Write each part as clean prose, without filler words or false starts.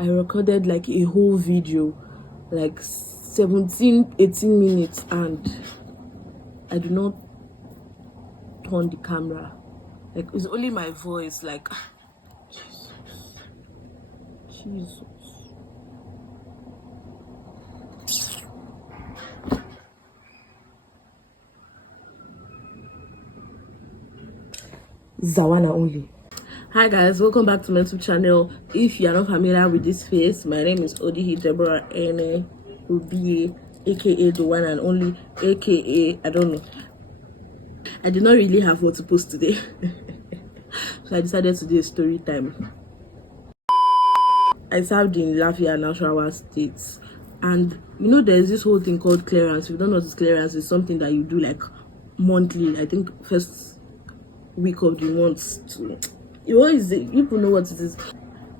I recorded like a whole video, like 17-18 minutes, and I do not turn the camera. Like, it's only my voice, like Jesus. Zawana only. Hi guys, welcome back to my YouTube channel. If you are not familiar with this face, my name is Odihi Deborah Ene Ubie, aka the one and only, aka I don't know. I did not really have what to post today. So I decided to do a story time. I served in Lafayette and Nasarawa states, and you know there's this whole thing called clearance. If you don't know what clearance is, something that you do like monthly. I think first week of the month. What is it? People know what it is.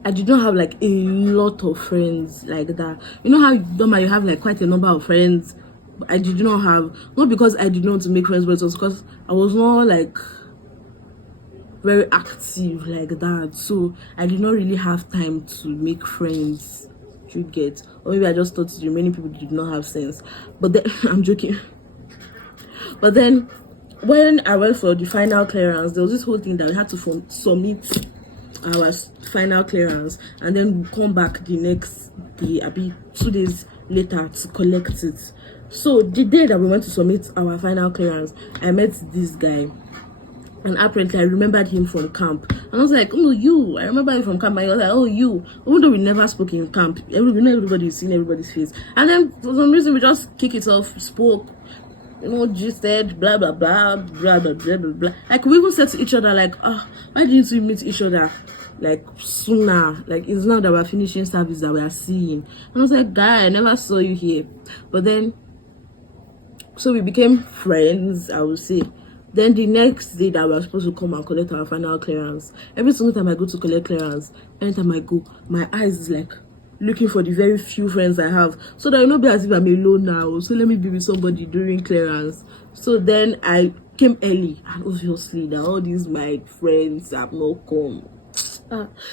I did not have like a lot of friends like that. You know how you have like quite a number of friends. I did not have, not because I did not want to make friends, but it was because I was not like very active like that, so I did not really have time to make friends. You get, or maybe I just thought the remaining people did not have sense. But then I'm joking. But then when I went for the final clearance, there was this whole thing that we had to submit our final clearance, and then we come back the next day, maybe 2 days later, to collect it. So the day that we went to submit our final clearance, I met this guy, and apparently I remembered him from camp. And I was like, oh, you, I remember you from camp. And he was like, oh, you. Even though we never spoke in camp, everybody's seen everybody's face. And then for some reason we just kick it off, spoke, you know, just said blah blah blah blah blah blah blah blah. Like, we even said to each other, like, why didn't we meet each other like sooner? Like, it's now that we're finishing service that we are seeing. And I was like, guy, I never saw you here. But then, so we became friends, I would say. Then the next day that we were supposed to come and collect our final clearance, every single time I go to collect clearance, anytime I go, my eyes is like looking for the very few friends I have, so that you know, be as if I'm alone now. So let me be with somebody during clearance. So then I came early, and obviously now all these my friends have not come.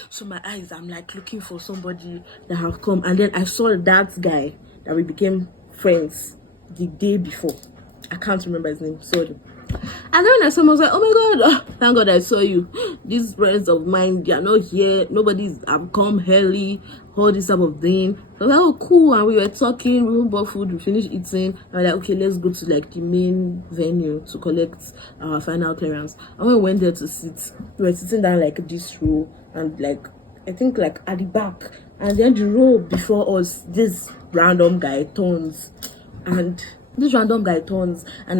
So my eyes, I'm like looking for somebody that have come, and then I saw that guy that we became friends the day before. I can't remember his name, sorry. And then when I saw him, I was like, oh my god, thank god I saw you. These friends of mine, they are not here, nobody's have come early, all this type of thing. So I was like, oh cool. And we were talking, we bought food, we finished eating. I was like, okay, let's go to like the main venue to collect our final clearance. And when we went there to sit, we were sitting down like this row, and like I think like at the back, and then the row before us, this random guy turns, and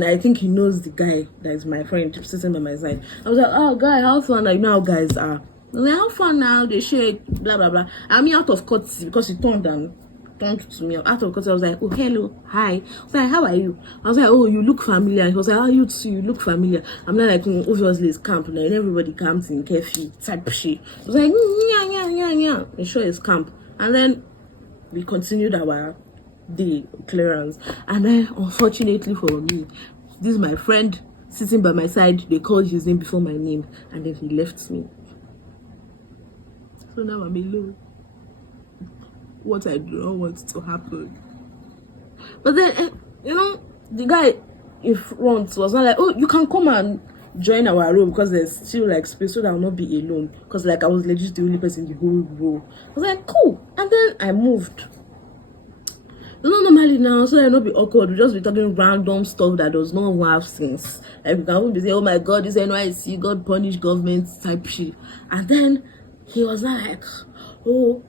I think he knows the guy that is my friend sitting by my side. I was like, oh guy, how fun? You know how guys are. I was like, how fun now? They shake, blah blah blah. I mean, out of courtesy, because he turned to me. Out of courtesy, I was like, oh hello, hi. I was like, how are you? I was like, oh, you look familiar. He was like, oh, you too, you look familiar. I'm not like, obviously it's camp, like everybody camps in curfew type shit. I was like, yeah. I'm sure it's camp. And then we continued our day clearance, and then unfortunately for me, this is my friend sitting by my side, they called his name before my name, and then he left me. So now I'm alone. What I do not want to happen. But then you know, the guy in front was not like, oh, you can come and join our row, because there's still like space, so that I'll not be alone, because like I was legit the only person in the whole row. I was like, cool. And then I moved. You know, normally now, so that not be awkward, we just be talking random stuff that does not have sense. Like, we can be saying, oh my god, this NYC, God punish government type shit. And then he was like, oh,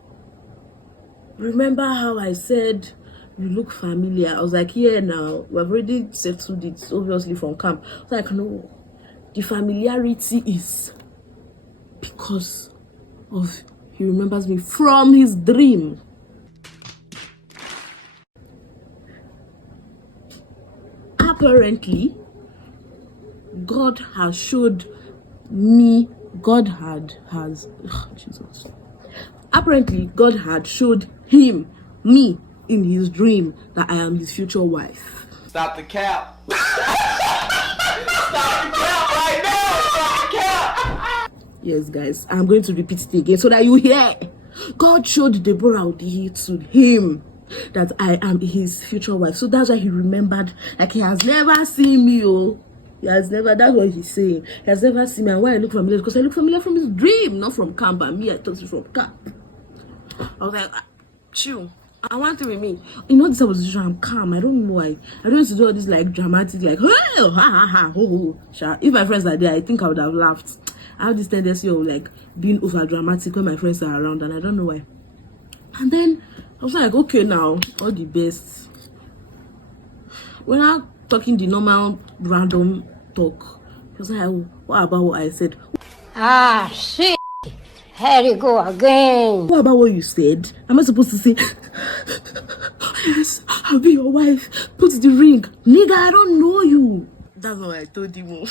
remember how I said you look familiar? I was like, yeah, now we've already settled it, obviously from camp. I was like, no, the familiarity is because of he remembers me from his dream. Apparently, God has showed me, Jesus. Apparently, God had showed me in his dream that I am his future wife. Stop the cap. Stop the cap right now. Stop the cap. Yes, guys, I'm going to repeat it again so that you hear. God showed Deborah Odihi to him that I am his future wife. So that's why he remembered, like he has never seen me, oh. He has never, that's what he's saying. He has never seen me. And why I look familiar? Because I look familiar from his dream, not from camp. And me, I thought it from camp. I was like, chill. I want to with me. You know, this position, I'm calm. I don't know why. I don't used to do all this like dramatic, like, oh, ha ha ha, ho ho. If my friends are there, I think I would have laughed. I have this tendency of like being over dramatic when my friends are around, and I don't know why. And then I was like, okay, now all the best. We're not talking the normal random talk. He was like, oh, what about what I said? Ah, shit. Here you go again. What about what you said? Am I supposed to say, yes, I'll be your wife. Put the ring. Nigga, I don't know you. That's what I told him.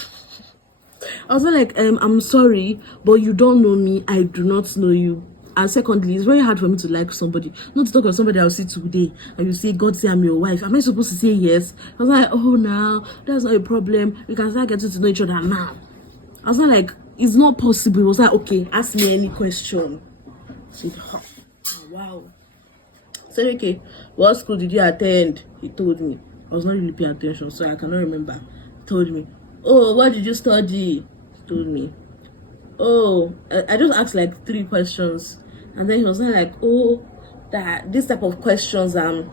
I was like, I'm sorry, but you don't know me. I do not know you. And secondly, it's very hard for me to like somebody. Not to talk about somebody I'll see today and you say, God say I'm your wife. Am I supposed to say yes? I was like, oh, no, that's not a problem. We can start getting to know each other now. I was like, it's not possible. It was like, okay, ask me any question. I said, oh, wow. I said, okay, what school did you attend? He told me. I was not really paying attention, so I cannot remember. He told me. Oh, what did you study? He told me. Oh, I just asked like 3 questions. And then he was like, oh, that this type of questions I'm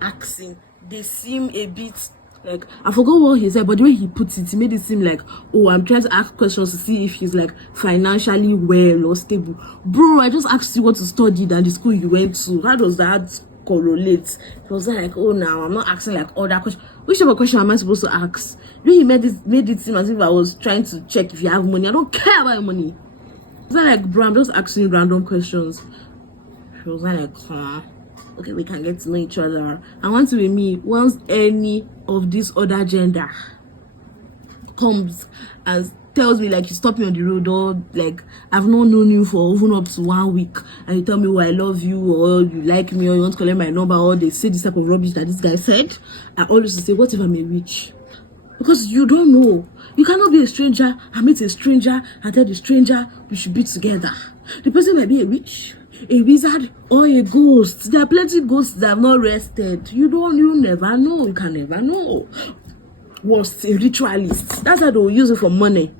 asking, they seem a bit like, I forgot what he said, but the way he put it, he made it seem like, oh, I'm trying to ask questions to see if he's like financially well or stable. Bro, I just asked you what to study than the school you went to. How does that correlate? He was like, oh, now I'm not asking like other questions. Which type of question am I supposed to ask? Then he made it seem as if I was trying to check if you have money. I don't care about your money. He was like, bro, I'm just asking random questions. She was like, okay, we can get to know each other. I want to be me once any of this other gender comes and tells me like you stop me on the road, or like I've not known you for even up to 1 week and you tell me, oh, I love you, or you like me, or you want to collect my number, or they say this type of rubbish that this guy said, I always say, what if I'm a witch? Because you don't know. You cannot be a stranger and meet a stranger and tell the stranger we should be together. The person might be a witch, a wizard, or a ghost. There are plenty of ghosts that have not rested. You never know. You can never know. Was a ritualist. That's how they will use it for money.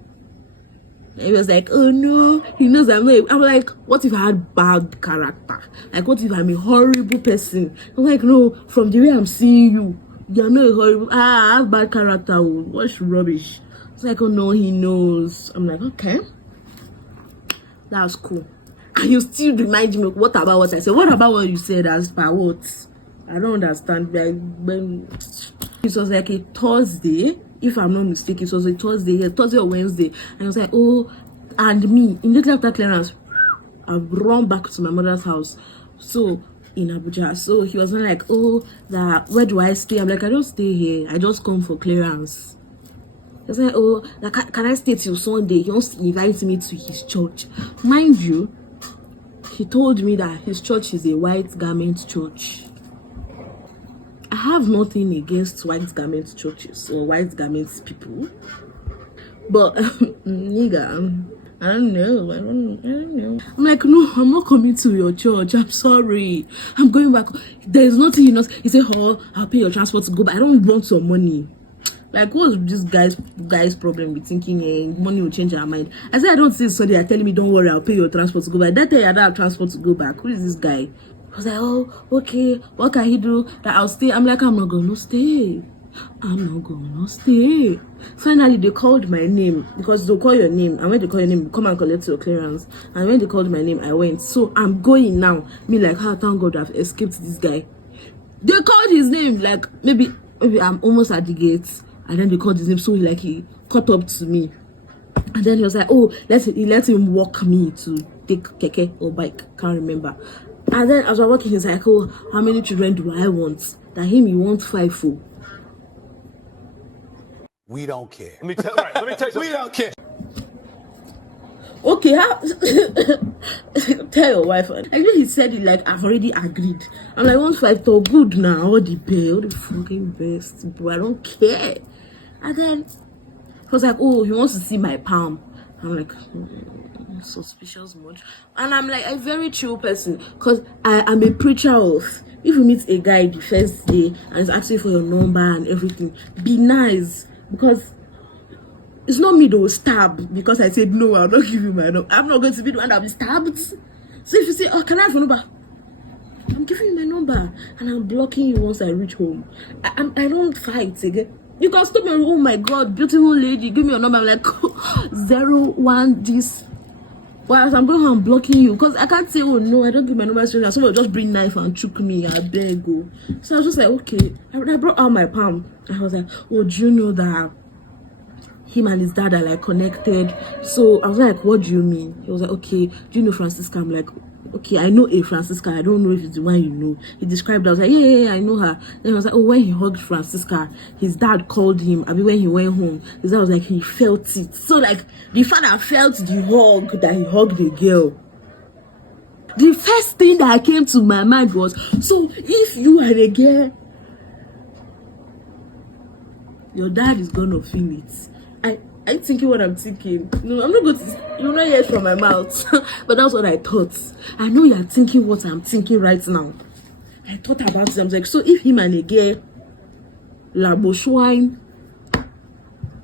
And he was like, oh no, he knows I'm not. I'm like, what if I had bad character? Like, what if I'm a horrible person? I'm like, no, from the way I'm seeing you, you're not a horrible. I have bad character. What's rubbish? It's like, oh no, he knows. I'm like, okay, that's cool. And you still remind me, what about what I said? What about what you said as per what? I don't understand. Like, when it was like a Thursday, if I'm not mistaken, it was a Thursday, yeah, Thursday or Wednesday. And I was like, oh, and me, immediately after clearance, I've run back to my mother's house. So, in Abuja. So he was like, oh, that where do I stay? I'm like, I don't stay here. I just come for clearance. He was like, oh, like, can I stay till Sunday? He wants to invite me to his church. Mind you, he told me that his church is a white garment church. I have nothing against white garment churches or white garments people, but nigga, I don't know. I'm like, no, I'm not coming to your church. I'm sorry. I'm going back. There's nothing you know. He said, oh, I'll pay your transport to go, but I don't want your money. Like, what's this guy's problem with thinking money will change our mind? I said, I don't see Sunday. They're telling me, don't worry, I'll pay your transport to go back. That day I don't have transport to go back. Who is this guy? I was like, oh, okay, what can he do? That I'll stay. I'm like, I'm not gonna stay. Finally, they called my name, because they'll call your name, and when they call your name, come and collect your clearance. And when they called my name, I went. So I'm going now. Me like, oh, thank God I've escaped this guy. They called his name, like maybe I'm almost at the gates, and then they called his name. So like he caught up to me, and then he was like, oh, let him walk me to take keke or bike, can't remember. And then as we're walking, he's like, oh, how many children do I want? That him, he wants 5 for. We don't care. Let me tell you we don't care. Okay, tell your wife. Actually, he said it like, I've already agreed. I'm like, 1.5 to good now. All the pay, all the fucking best, bro. I don't care. And then he was like, oh, he wants to see my palm. I'm like, suspicious much. And I'm like a very chill person because I'm a preacher of, if you meet a guy the first day and he's asking for your number and everything, be nice, because it's not me that will stab because I said no, I'll not give you my number. I'm not going to be the one that will be stabbed. So if you say, oh, can I have your number? I'm giving you my number and I'm blocking you once I reach home. I don't fight again. You can stop me. Oh my God, beautiful lady, give me your number. I'm like 01 this. Whilst I'm going home, I'm blocking you because I can't say, oh no, I don't give my number to strangers. Someone will just bring knife and choke me. I beg go. So I was just like, okay. I brought out my palm. I was like, oh, do you know that him and his dad are like connected? So I was like, what do you mean? He was like, okay, do you know Francisca? I'm like, okay, I know a Francisca. I don't know if it's the one you know. He described her. I was like, yeah, I know her. Then I was like, oh, when he hugged Francisca, his dad called him. I mean, when he went home, his dad was like, he felt it. So like, the father felt the hug that he hugged the girl. The first thing that came to my mind was, so if you are a girl, your dad is gonna feel it. I'm thinking what I'm thinking. No, I'm not going to, you'll not hear it from my mouth. But that's what I thought. I know you're thinking what I'm thinking right now. I thought about it. I was like, so if him and a girl, labo swine,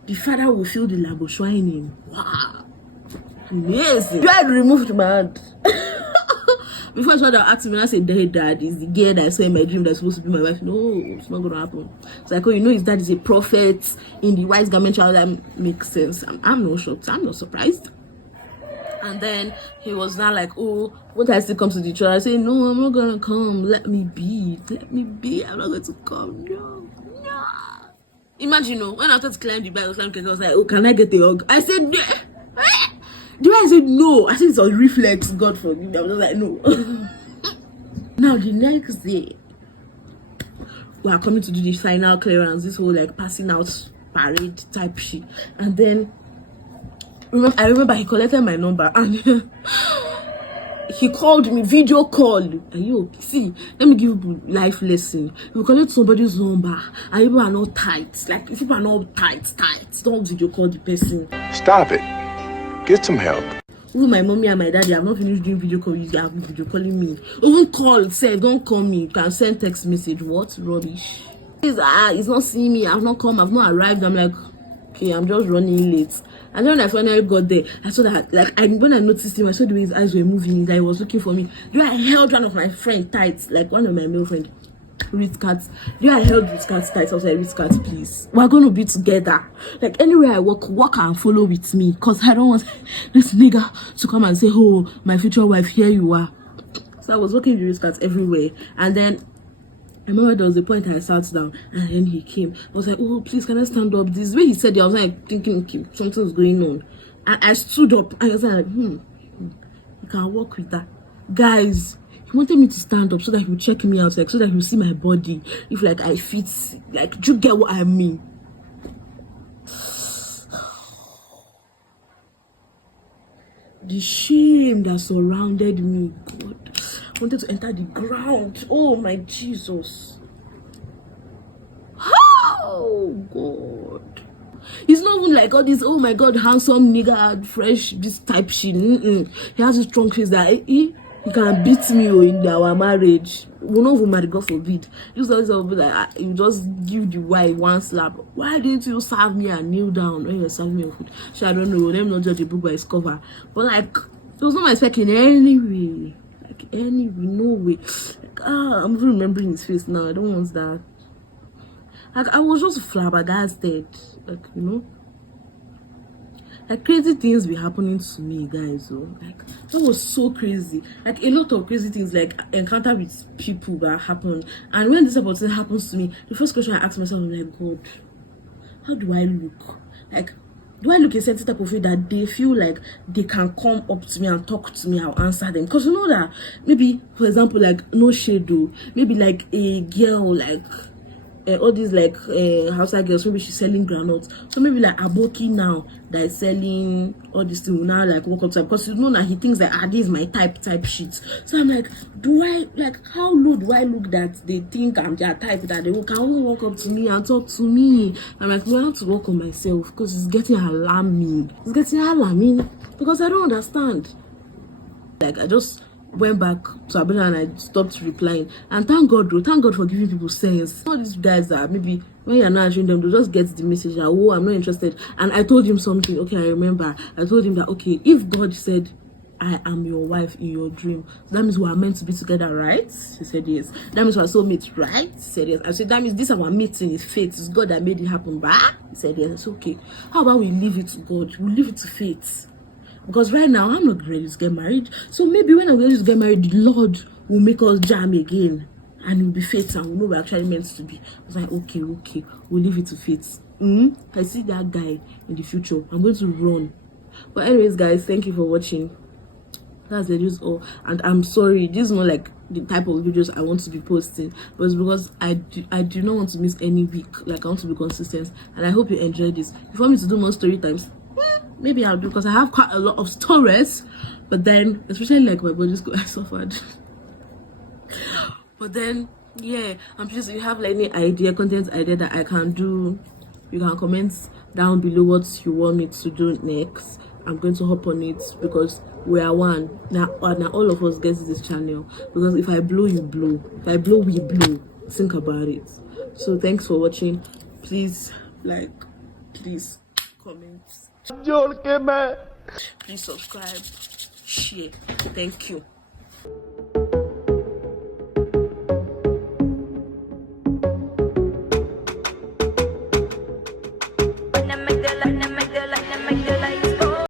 the father will feel the labo swine in. Wow. Amazing. Do I removed my hand? Before I started asking me, I said, hey, dad, is the girl that I saw in my dream that's supposed to be my wife? No, it's not going to happen. It's like, oh, you know, his dad is a prophet in the wise garment child. That makes sense. I'm not shocked. I'm not surprised. And then he was now like, oh, won't I still come to the church? I said, no, I'm not going to come. Let me be. Let me be. I'm not going to come. No. Imagine, you know, when I started to climb the bike, I was like, oh, can I get a hug? I said, no. The way I said no, I think it's a reflex. God forgive me. I was just like, no. Now the next day, we are coming to do the final clearance, this whole like passing out parade type shit. And then I remember he collected my number and he called me, video call. Are you okay? See, let me give you life lesson. You collect somebody's number and people are not tight. Like if people are not tight, don't video call the person. Stop it. Get some help. Even my mommy and my daddy have not finished doing video call. They have been video calling me. Even call, say, don't call me. You can send text message. What rubbish? He's not seeing me. I've not come. I've not arrived. I'm like, okay, I'm just running late. And then when I finally got there, I saw that, like, when I noticed him, I saw the way his eyes were moving. That he was looking for me. Then I held one of my friends tight, like one of my male friends. Ritz-Cat. Yeah, I held Ritz-Cat tight. I was like, Ritz-Cat, please. We're going to be together. Like, anywhere I walk and follow with me. Because I don't want this nigga to come and say, oh, my future wife, here you are. So I was walking with Ritz-Cat everywhere. And then, I remember there was a point I sat down. And then he came. I was like, oh, please, can I stand up? This way he said it, I was like, thinking, okay, something's going on. And I stood up. And I was like, you can walk with that. Guys, he wanted me to stand up so that he would check me out, like so that he would see my body, if like I fit, like, do you get what I mean? The shame that surrounded me, God, I wanted to enter the ground. Oh my Jesus. Oh God. It's not even like all this, oh my God, handsome nigga, fresh, this type shit. He has a strong face that he can beat me in our marriage. We're not even married, God forbid. You like, you just give the wife one slap. Why didn't you serve me and kneel down when you're serving me your food? So I don't know. Let me not judge a book by its cover. But like, it was not my spec in any way. Like, any way, no way. Like, I'm even remembering his face now. I don't want that. Like, I was just flabbergasted. Like, you know? Like, crazy things be happening to me, guys. So, like, that was so crazy. Like, a lot of crazy things, like, encounter with people that happen. And when this opportunity happens to me, the first question I ask myself, I'm like, God, how do I look? Like, do I look a certain type of way that they feel like they can come up to me and talk to me? I'll answer them. Because you know that, maybe, for example, like, no shade though. Maybe, like, a girl, like, all these like Hausa girls, maybe she's selling granules. So maybe like Aboki now that is selling all this thing will now like walk up to her, because you know that he thinks that this is my type shit. So I'm like, do I like, how low do I look that they think I'm their type, that they can walk up to me and talk to me? I'm like, no, I have to work on myself, because it's getting alarming. It's getting alarming because I don't understand. Like, I just went back to Abena and I stopped replying. And thank God for giving people sense. All these guys that maybe when you're not answering them, they just get the message that, oh, I'm not interested. And I told him something. Okay, I remember. I told him that, okay, if God said, I am your wife in your dream, that means we are meant to be together, right? He said yes. That means we are soulmates, right? He said yes. I said, that means this our meeting is fate. It's God that made it happen, bah? He said yes. It's okay. How about we leave it to God? We leave it to fate. Because right now, I'm not ready to get married. So maybe when I'm ready to get married, the Lord will make us jam again. And it will be fate, and we'll know we're actually meant to be. I was like, okay, we'll leave it to fate. I see that guy in the future. I'm going to run. But anyways, guys, thank you for watching. That's the news all. And I'm sorry, this is not like the type of videos I want to be posting. But it's because I do not want to miss any week. Like, I want to be consistent. And I hope you enjoyed this. If you want me to do more story times, maybe I'll do, because I have quite a lot of stories, but then especially like my body's I suffered. But then yeah, I'm just, you have like any content idea that I can do, you can comment down below what you want me to do next. I'm going to hop on it, because we are one now. All of us get this channel, because if I blow, you blow. If I blow, we blow. Think about it. So thanks for watching. Please like, please comment, please subscribe, share. Thank you.